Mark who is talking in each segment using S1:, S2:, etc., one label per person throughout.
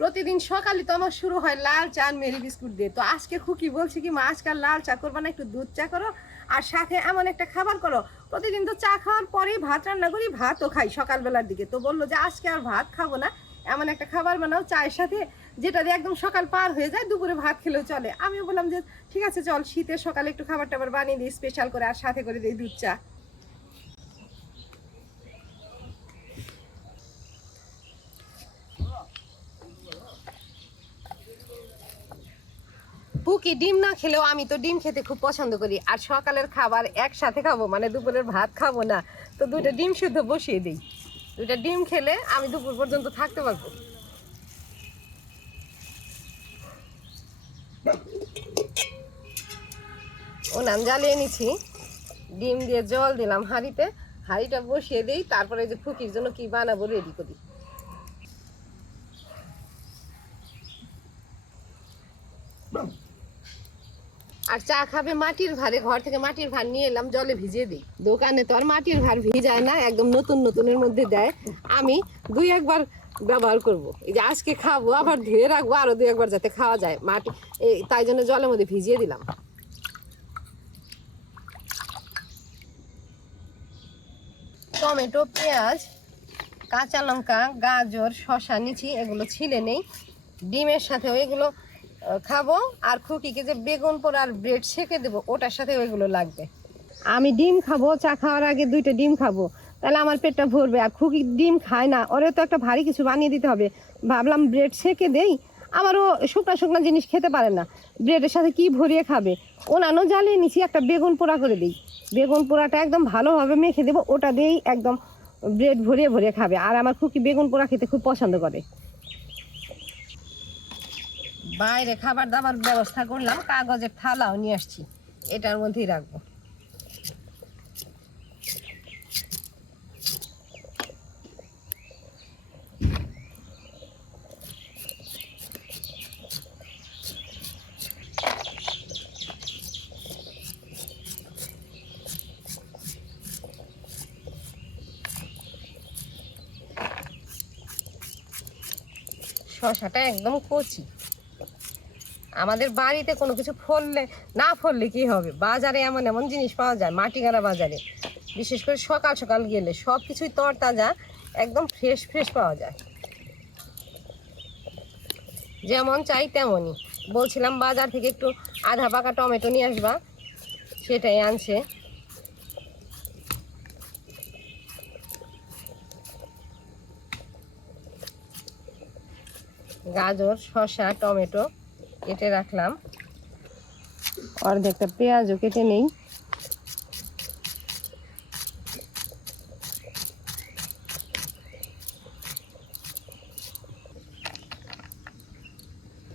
S1: প্রতিদিন সকালে তো আমার শুরু হয় লাল চা আর মেরি বিস্কুট দিয়ে। তো আজকে খুকি বলছি কি, মা, আজকাল লাল চা করবা না, একটু দুধ চা করো আর সাথে এমন একটা খাবার করো। প্রতিদিন তো চা খাওয়ার পরেই ভাত রান্না করি, ভাতও খাই সকালবেলার দিকে। তো বলল যে, আজকে আর ভাত খাব না, এমন একটা খাবার বানাও চায়ের সাথে, যেটা দিয়ে একদম সকাল পার হয়ে যায়, দুপুরে ভাত খেলেও চলে। আমিও বললাম যে, ঠিক আছে, চল শীতের সকালে একটু খাবার টাবার বানিয়ে দিই স্পেশাল করে আর সাথে করে দিই দুধ চা। পুকি ডিম না খেলেও আমি তো ডিম খেতে খুব পছন্দ করি। আর সকালের খাবার একসাথে খাব মানে দুপুরের ভাত খাব না। তো দুইটা ডিম শুদ্ধ বসিয়ে দিই। দুইটা ডিম খেলে আমি দুপুর পর্যন্ত থাকতে পারব। ও নাম জ্বালিয়ে নিছি। ডিম দিয়ে জল দিলাম হাঁড়িতে। হাঁড়িটা বসিয়ে দিই, তারপরে যে ফুকির জন্য কি বানাবো রেডি করি। আর চা খাবে মাটির ভারে ঘর থেকে মাটির ভার নিয়ে এলাম, জলে ভিজিয়ে দিই। দোকানে তো আর মাটির ভার ভিজায় না, একদম নতুন নতুনের মধ্যে দেয়। আমি দুই একবার ব্যবহার করব। এই যে আজকে খাব, আবার ধুয়ে রাখব আরও দুই একবার যাতে খাওয়া যায় মাটি। এই তাই জন্য জলের মধ্যে ভিজিয়ে দিলাম। টমেটো, পেঁয়াজ, কাঁচা লঙ্কা, গাজর শশা নিচি, এগুলো ছিলে নেই। ডিমের সাথে এগুলো খাব আর খুকিকে যে বেগুন পোড়া আর ব্রেড সেকে দেবো, ওটার সাথে ওইগুলো লাগবে। আমি ডিম খাব, চা খাওয়ার আগে দুইটা ডিম খাব। তাহলে আমার পেটটা ভরবে, আর খুকি ডিম খায় না, ওরে তো একটা ভারী কিছু বানিয়ে দিতে হবে। ভাবলাম ব্রেড সেকে দেই, আমারও শুকনা শুকনা জিনিস খেতে পারে না। ব্রেডের সাথে কি ভরিয়ে খাবে? ওনানো জ্বালিয়ে নিছি একটা বেগুন পোড়া করে দিই। বেগুন পোড়াটা একদম ভালোভাবে মেখে দেবো, ওটা দিয়েই একদম ব্রেড ভরিয়ে ভরিয়ে খাবে। আর আমার খুকি বেগুন পোড়া খেতে খুব পছন্দ করে। বাইরে খাবার দাবার ব্যবস্থা করলাম, কাগজের থালাও নিয়ে আসছি। এটার মধ্যেই রাখব। শশাটা একদম কচি। আমাদের বাড়িতে কোনো কিছু ফললে, না ফললে কি হবে? বাজারে এমন এমন জিনিস পাওয়া যায়, মাটিগাড়া বাজারে। বিশেষ করে সকাল সকাল গেলে সব কিছুই তরতাজা, একদম ফ্রেশ ফ্রেশ পাওয়া যায়। যেমন চাই তেমনই। বলছিলাম বাজার থেকে একটু আধা পাকা টমেটো নিয়ে আসবা, সেটাই আনছে। গাজর, শসা, টমেটো। কেটে রাখলাম। অর্ধেকটা পেঁয়াজও কেটে নেই।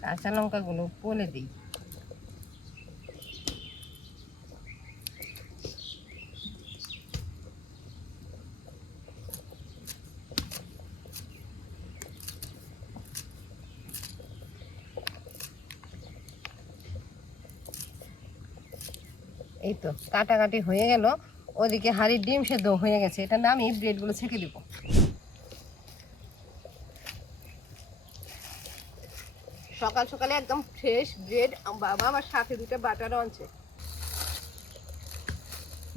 S1: কাঁচা লঙ্কাগুলো পলে দিই। এই তো, কাটাকাটি হয়ে গেল। ওদিকে হাড়ির ডিম সেদ্ধ হয়ে গেছে। এটা না আমি ব্রেডগুলো ছেঁকে দেবো। সকাল সকালে একদম ফ্রেশ ব্রেড বাবা আমার সাথে দুটো বাটারও আনছে।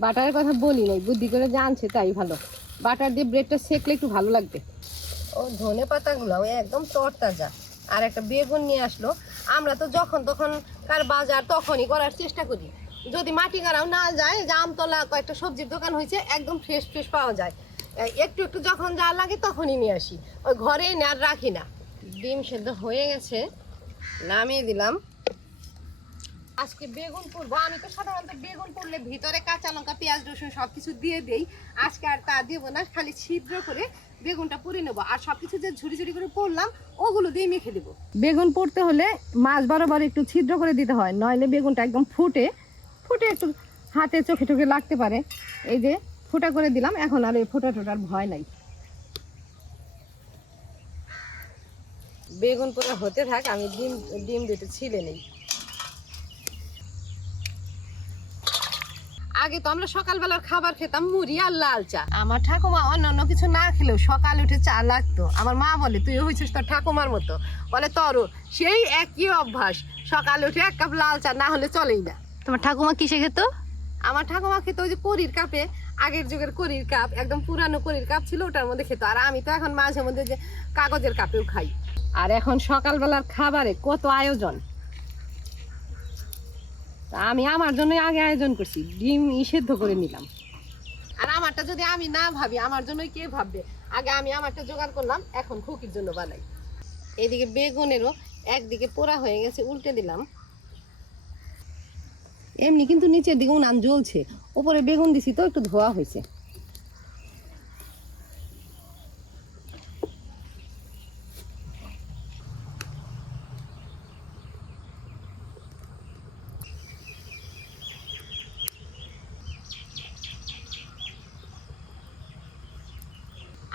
S1: বাটারের কথা বলি নাই, বুদ্ধি করে জানছে তাই ভালো। বাটার দিয়ে ব্রেডটা সেকলে একটু ভালো লাগবে। ও ধনে পাতাগুলো একদম তরতাজা। আর একটা বেগুন নিয়ে আসলো। আমরা তো যখন তখন কার বাজার তখনই করার চেষ্টা করি। যদি মাটি গাড়াও না যায়, জামতলা কয়েকটা সবজির দোকান হয়েছে, একদম ফ্রেশ ফ্রেশ পাওয়া যায়। একটু একটু যখন যা লাগে তখনই নিয়ে আসি। ওই ঘরে আর রাখি না। ডিম সেদ্ধ হয়ে গেছে, নামিয়ে দিলাম। আজকে বেগুন পুরবো, আমি তো সাধারণত বেগুন পুরলে ভিতরে কাঁচা লঙ্কা, পেঁয়াজ, রসুন সব কিছু দিয়ে দেই। আজকে আর তা দেবো না, খালি ছিদ্র করে বেগুনটা পুড়ে নেব। আর সব কিছু যে ঝুড়ি ঝুড়ি করে পড়লাম, ওগুলো দিয়ে মেখে দেবো। বেগুন পড়তে হলে মাছ বরাবর একটু ছিদ্র করে দিতে হয়, নইলে বেগুনটা একদম ফুটে ফুটে একটু হাতে চোখে চোখে লাগতে পারে। এই যে ফুটা করে দিলাম এখন আর এই ফোটা টোটার ভয় নাই। বেগুন পোড়া হতে থাক আমি ডিম ডিম দুটো ছিলে নেই। আগে তো আমরা সকালবেলার খাবার খেতাম মুড়ি আর লাল চা। আমার ঠাকুমা অন্যান্য কিছু না খেলেও সকাল উঠে চা লাগতো। আমার মা বলে তুই হয়েছিস তোর ঠাকুমার মতো। বলে তোর সেই একই অভ্যাস। সকালে উঠে এক কাপ লাল চা না হলে চলেই না।
S2: তোমার ঠাকুমা কিসে খেত?
S1: আমার ঠাকুমা খেত ওই যে করির কাপে আগের যুগের করির কাপ একদম পুরানো করির কাপ ছিল ওটার মধ্যে খেত। আর আমি তো এখন মাঝে মধ্যে যে কাগজের কাপেও খাই। আর এখন সকালবেলার খাবারে কত আয়োজন? আমি আমার জন্য আগে আয়োজন করছি ডিম সেদ্ধ করে নিলাম। আর আমারটা যদি আমি না ভাবি আমার জন্যই কে ভাববে? আগে আমি আমারটা জোগাড় করলাম এখন খুকির জন্য বানাই। এদিকে বেগুনেরও একদিকে পোড়া হয়ে গেছে উল্টে দিলাম। এমনি কিন্তু নিচের দিকে উনান জ্বলছে। উপরে বেগুন দিছি তো একটু ধোয়া হয়েছে।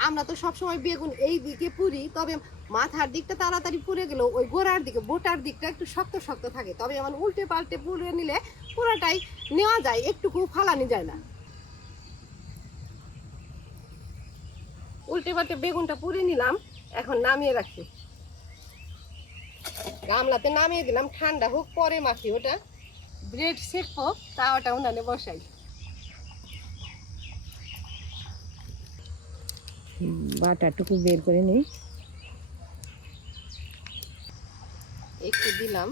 S1: আমরা তো সবসময় বেগুন এই দিকে পুরি, তবে মাথার দিকটা তাড়াতাড়ি পুড়ে গেল ওই গোড়ার দিকে, বোটার দিকটা একটু শক্ত শক্ত থাকে। তবে এমন উল্টে পাল্টে পুড়ে নিলে পুরোটাই নেওয়া যায়, একটুকু ফালানি যায় না। উল্টে পাল্টে বেগুনটা পুড়ে নিলাম, এখন নামিয়ে রাখি। গামলাতে নামিয়ে দিলাম, ঠান্ডা হোক, পরে মাখি ওটা। ব্রেড সেকবো তাওয়াটা উনানে বসাই। বাটারটুকু বের করে নিই। একটু দিলাম।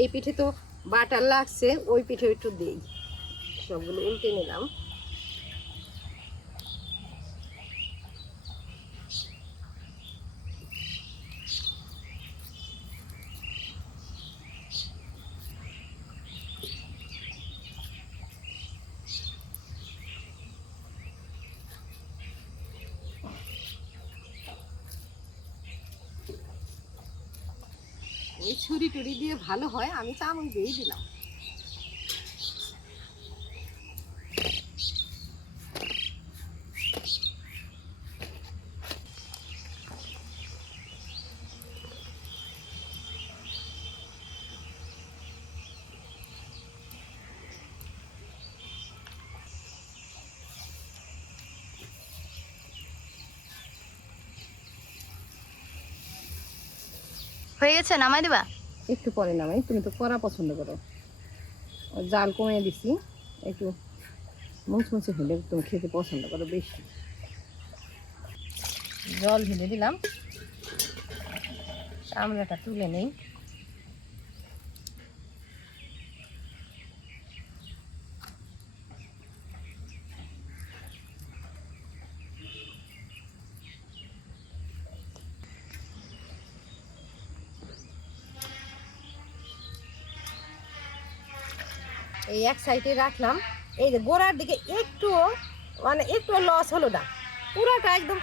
S1: এই পিঠে তো বাটার লাগছে ওই পিঠে একটু দেই। সবগুলো উল্টে নিলাম। এই ছুরি টুরি দিয়ে ভালো হয় আমি চামচ দিয়েই দিলাম।
S2: হয়ে গেছে, নামাই দেবা?
S1: একটু পরে নামাই, তুমি তো করা পছন্দ করো। জাল কমিয়ে দিছি, একটু মুচমুচে হলে তুমি খেতে পছন্দ করো বেশি। জল ঢেলে দিলাম। আমরাটা তুলে নেই। এই এক সাইডে রাখলাম। এই যে গোড়ার দিকে একটু মানে একটু লস হলো না। পুরাটা একদম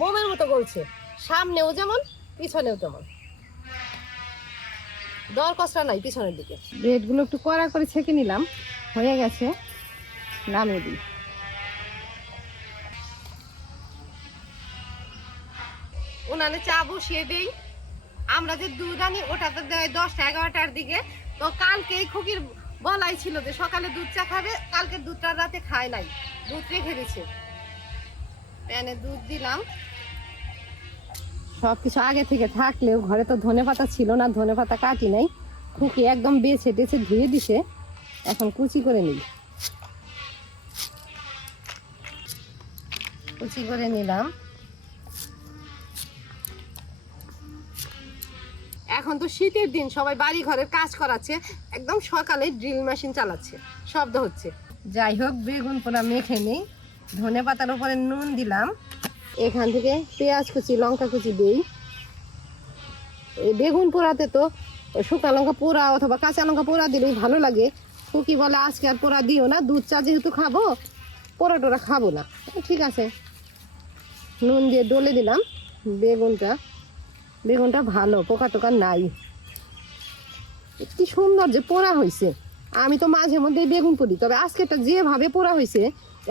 S1: মোমের মতো গলছে। সামনেও যেমন পিছনেও তেমন। দর কষ্ট নাই পিছনের দিকে। ব্রেডগুলো একটু কড়া করে ছেঁকে নিলাম। হয়ে গেছে। নামিয়ে দিই। উনানে চা বসিয়ে দেই। আমরা যে দুধ আনি ওটা তো দেয় দশটা এগারোটার দিকে। তো কালকে এই খুকির বলাই ছিল যে সকালে দুধ চা খাবে, কালকে দুধটা রাতে খায় নাই। দুধ রেখে দিছে প্যানে দুধ দিলাম। সব কিছু আগে থেকে থাকলেও ঘরে তো ধনে পাতা ছিল না, ধনে পাতা কাটি নাই। খুকি একদম বেছে টেছে ধুয়ে দিছে। এখন কুচি করে নিই। কুচি করে নিলাম। এখন তো শীতের দিন, সবাই বাড়ি ঘরের কাজ করাচ্ছে, একদম সকালে ড্রিল মেশিন চালাচ্ছে, শব্দ হচ্ছে। যাই হোক, বেগুন পোড়া মেখে নেই, ধনে পাতার উপরে নুন দিলাম। এখান থেকে পেঁয়াজ কুচি, লঙ্কা কুচি দিই। এই বেগুন পোড়াতে তো শুকনো লঙ্কা পোড়া অথবা কাঁচা লঙ্কা পোড়া দিলেই ভালো লাগে। ফুকি বলে, আজকে আর পোড়া দিও না, দুধ চা যেহেতু খাব পোড়া টোড়া খাব না। ঠিক আছে। নুন দিয়ে ডলে দিলাম বেগুনটা। বেগুনটা ভালো পোকা টোকা নাই। কি সুন্দর যে পোড়া হয়েছে আমি তো মাঝে মধ্যে বেগুন পড়ি তবে আজকেটা যেভাবে পোড়া হয়েছে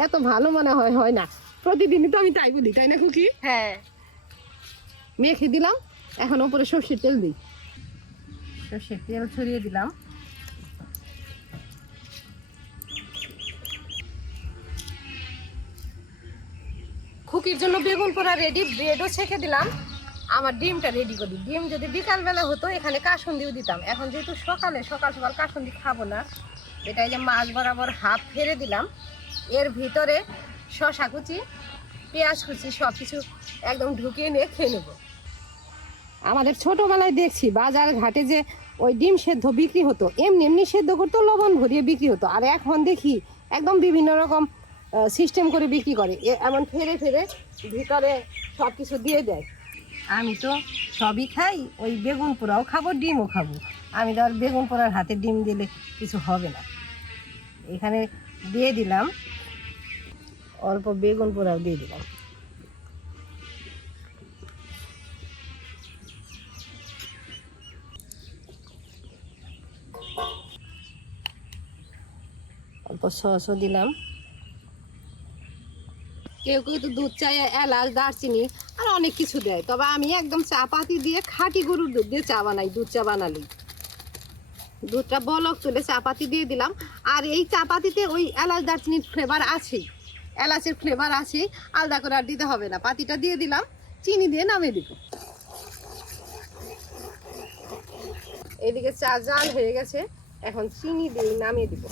S1: এত ভালো মনে হয় হয় না। প্রতিদিনই তো আমি তাই বলি তাই না খুকি?
S2: হ্যাঁ।
S1: মেখে দিলাম এখন ওপরে সর্ষের তেল দিই। সর্ষের তেল ছড়িয়ে দিলাম। খুকির জন্য বেগুন পোড়া রেডি ব্রেডও ছেঁকে দিলাম। আমার ডিমটা রেডি করি ডিম যদি বিকালবেলা হতো, এখানে কাসন্দিও দিতাম। এখন যেহেতু সকালে, সকাল সকাল কাসন্দি খাব না এটা যে মাছ বরাবর হাফ ফেলে দিলাম। এর ভিতরে শশা কুচি, পেঁয়াজ কুচি সব কিছু একদম ঢুকিয়ে নিয়ে খেয়ে নেব। আমাদের ছোটোবেলায় দেখছি, বাজার ঘাটে যে ওই ডিম সেদ্ধ বিক্রি হতো, এমনি এমনি সেদ্ধ করতো, লবণ ভরিয়ে বিক্রি হতো। আর এখন দেখি, একদম বিভিন্ন রকম সিস্টেম করে বিক্রি করে। এমন ফেরে ফেরে ভিতরে সব কিছু দিয়ে দেয়। আমি তো সবই খাই, ওই বেগুন পোড়াও খাব, ডিমও খাব। আমি তো আর বেগুন পোড়ার হাতে ডিম দিলে কিছু হবে না। এখানে দিয়ে দিলাম, অল্প বেগুন পোড়াও দিয়ে দিলাম। অল্প সসও দিলাম। কেউ কেউ তো দুধ চায় এলাচ, দারচিনি আর অনেক কিছু দেয়। তবে আমি একদম চা পাতি দিয়ে খাঁটি গরুর দুধ দিয়ে চা বানাই, দুধ চা বানালি দুধটা বলক তুলে চা পাতি দিয়ে দিলাম। আর এই চা পাতিতে ওই এলাচ দারচিনির ফ্লেভার আছেই। এলাচের ফ্লেভার আছে আলাদা করে আর দিতে হবে না। পাতিটা দিয়ে দিলাম, চিনি দিয়ে নামিয়ে দিব। এদিকে চা জাল হয়ে গেছে, এখন চিনি দিয়ে নামিয়ে দিব।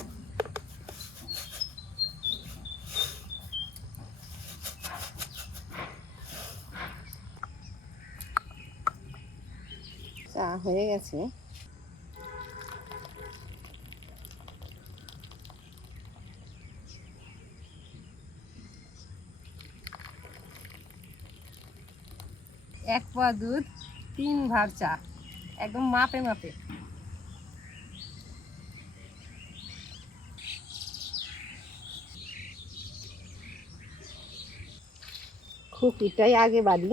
S1: চা হয়ে গেছে। এক পোয়া দুধ, তিন ভাগ চা। একদম মাপে মাপে। খুপিটাই আগে বাড়ি।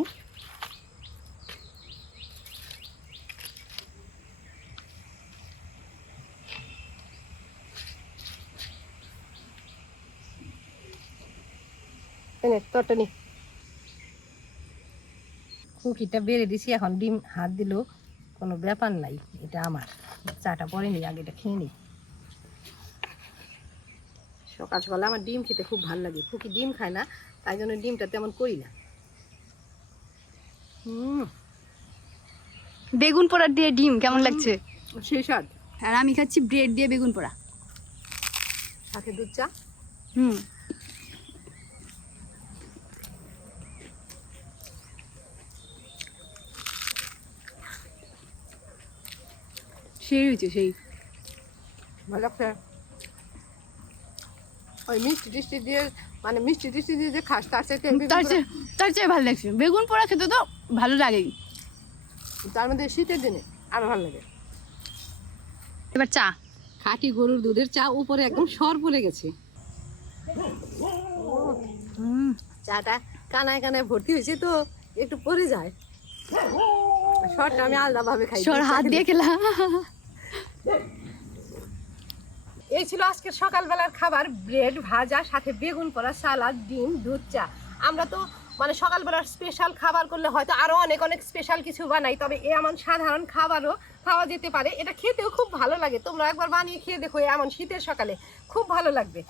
S1: তোরটা কুকিটা বেড়ে দিছি এখন ডিম হাত দিলেও কোনো ব্যাপার নাই এটা আমার। চাটা পরে নি আগে এটা খেয়ে নিই। সকাল সকালে আমার ডিম খেতে খুব ভালো লাগে। খুকি ডিম খায় না তাই জন্য ডিমটা তেমন করি না। হুম।
S2: বেগুন পোড়া দিয়ে ডিম কেমন লাগছে?
S1: সেই স্বাদ।
S2: আর আমি খাচ্ছি ব্রেড দিয়ে বেগুন পোড়া।
S1: সাথে দুধ চা?
S2: হুম। সেই হয়েছে সেই।
S1: ভালো লাগছে ওই মিষ্টি টিষ্টি দিয়ে মানে মিষ্টি টিষ্টি দিয়ে যে খাস তার সাথে
S2: তার চেয়ে তার চেয়ে ভালো লাগছে। বেগুন পোড়া খেতে তো ভালো লাগেই।
S1: তার মধ্যে শীতের দিনে আরও ভালো লাগে।
S2: এবার চা।
S1: খাঁটি গরুর দুধের চা উপরে একদম সর পড়ে গেছে।
S2: হুম।
S1: চাটা কানায় কানায় ভর্তি হয়েছে তো একটু পরে যায়। সরটা আমি আলাদা ভাবে খাই।
S2: সর হাত দিয়ে খেলাম।
S1: এই ছিল আজকের সকালবেলার খাবার ব্রেড ভাজা, সাথে বেগুন পোড়া সালাদ ডিম, দুধ, চা। আমরা তো মানে সকালবেলার স্পেশাল খাবার করলে হয়তো আরও অনেক অনেক স্পেশাল কিছু বানাই, তবে এমন সাধারণ খাবারও খাওয়া যেতে পারে। এটা খেতেও খুব ভালো লাগে। তোমরা একবার বানিয়ে খেয়ে দেখো এমন শীতের সকালে। খুব ভালো লাগবে।